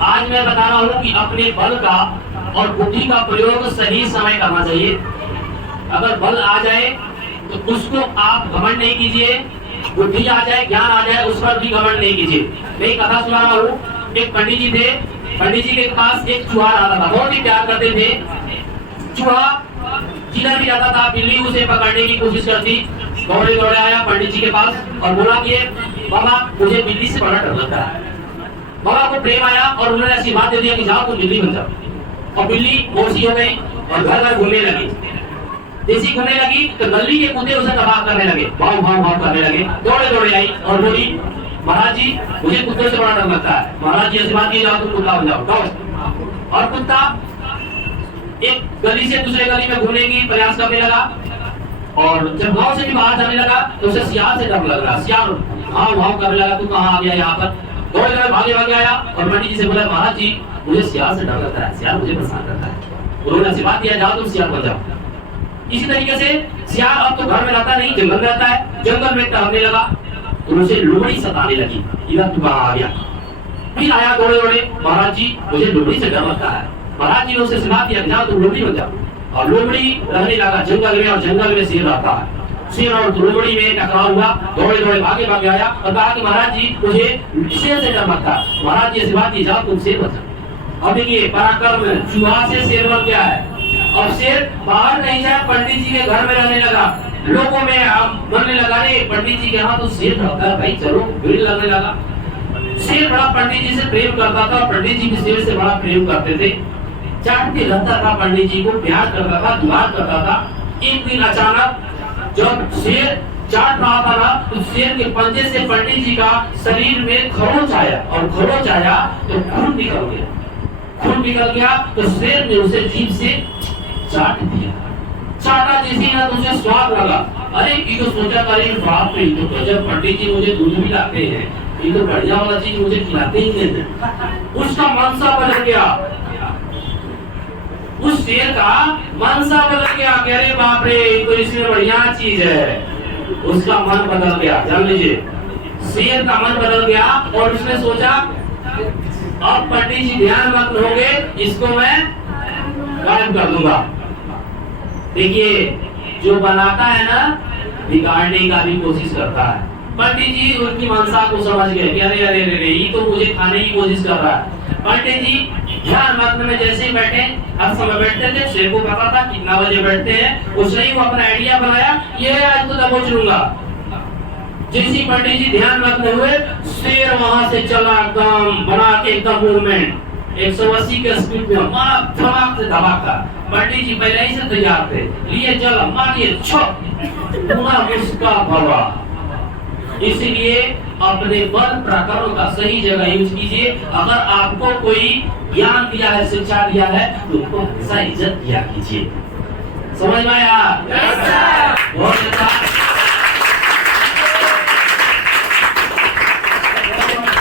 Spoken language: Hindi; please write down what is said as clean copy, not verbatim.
आज मैं बता रहा हूँ कि अपने बल का और बुद्धि का प्रयोग सही समय करना चाहिए। अगर बल आ जाए तो उसको आप घमंड नहीं कीजिए, बुद्धि आ जाए, ज्ञान आ जाए, उस पर भी घमंड नहीं कीजिए। मैं एक कथा सुना रहा हूँ। एक पंडित जी थे, पंडित जी के पास एक चूहा आता था, बहुत ही प्यार करते थे। चूहा जिधर भी जाता था बिल्ली उसे पकड़ने की कोशिश करती। दौड़े दौड़े आया पंडित जी के पास और बोला कि बाबा मुझे बिल्ली से बड़ा डर लगता है। बाबा को प्रेम आया और उन्होंने आशीर्वाद दे दिया कि जाओ तुम बिल्ली बन जाओ। और बिल्ली मोसी हो गई और घर घर घूमने लगी। जैसी घूमने लगी तो गली के कुत्ते उसे तबाह करने लगे, भाव भाव भाव करने लगे। दौड़े दौड़े आई और बोली महाराज जी मुझे कुत्ते से बड़ा डर लगता है। महाराज जी आशीर्वाद दिए जाओ तुम कुत्ता बन जाओ। और कुत्ता एक गली से दूसरे गली में घूमने की प्रयास करने लगा और जब गांव से भी बाहर जाने लगा तो उसे सियार से डर लग रहा। सियार भाव भाव करने लगा, तू कहाँ आ गया यहाँ पर। दौड़े दौड़े भागे भागे आया और पंडित जी से बोला महाराज जी मुझे सियार से डर लगता है, सियार मुझे परेशान करता है। उन्होंने आशीर्वाद दिया जाओ तुम सियार बन जाओ। इसी तरीके से सियार अब तो घर में रहता नहीं, जंगल में रहता है। जंगल में टहलने लगा तो उसे लोमड़ी सताने लगी, इधर तू कहाँ आ गया। फिर आया दौड़े दौड़े, महाराज जी मुझे लोमड़ी से डर लगता है। महाराज जी ने उसे सुना दिया जाओ तुम लोमड़ी बन जाओ। और लोमड़ी रहने लगा जंगल में और जंगल में शेर रहता है। शेर और लोमड़ी में टकराव हुआ, दौड़े दौड़े भागे भागे आया और कहा कि महाराज जी मुझे शेर से डर लगता है। महाराज जी ऐसी बात की जाओ तुम शेर बन जाओ। अब देखिए पराक्रम चूहा से शेर बन गया है और शेर बाहर नहीं जाए, पंडित जी के घर में रहने लगा। लोगों में बनने लगा रे पंडित जी के यहाँ तो शेर रहता है भाई, चलो भीड़ लगने लगा। शेर बड़ा पंडित जी से प्रेम करता था, पंडित जी भी शेर से बड़ा प्रेम करते थे। चाटते रहता था, पंडित जी को प्यार करता था, दुआ करता था। एक दिन अचानक जब शेर चाट रहा था ना तो शेर के पंजे से पंडित जी का शरीर में खरोंच आया और खरोंच आया तो खून निकल गया। खून निकल गया तो शेर ने उसे जीभ से चाट दिया। चाटा जैसे ना तो उसे स्वाद लगा। अरे ये तो सोचा करे बाप रे, तो गजब पंडित जी मुझे दूध भी लाते हैं, ये तो बढ़िया वाला चीज मुझे खिलाते ही नहीं। उसका मनसा बदल गया, उस शेर का मनसा बदल गया। कह रहे बाप रे तो इसमें बढ़िया चीज है। उसका मन बदल गया, जान लीजिए शेर का मन बदल गया और उसने सोचा अब पंडित जी ध्यान मग्न हो गए, इसको मैं गायब कर दूंगा। देखिए जो बनाता है ना बिगाड़ने का भी कोशिश करता है। पंडित जी उनकी मनसा को समझ गए कि अरे अरे अरे ये तो मुझे खाने की कोशिश कर रहा है। पंडित जी ध्यान मग्न में जैसे ही बैठे, हर समय बैठते थे, शेर को पता था कितना बजे बैठते हैं, उसने ही वो अपना आइडिया बनाया, ये आज तो दबोच लूंगा। जैसे पंडित जी ध्यान मग्न हुए, शेर वहां से चला एकदम बना के एकदम मूवमेंट 180 के स्पीड में मारा धमाक से धमाका। पंडित जी पहले ही से तैयार थे, लिए चल मारिए छप पूरा उसका भवा। इसलिए अपने बल प्रकरण का सही जगह यूज कीजिए। अगर आपको कोई ज्ञान दिया है, शिक्षा दिया है तो उनको हमेशा इज्जत दिया कीजिए। समझ में आया?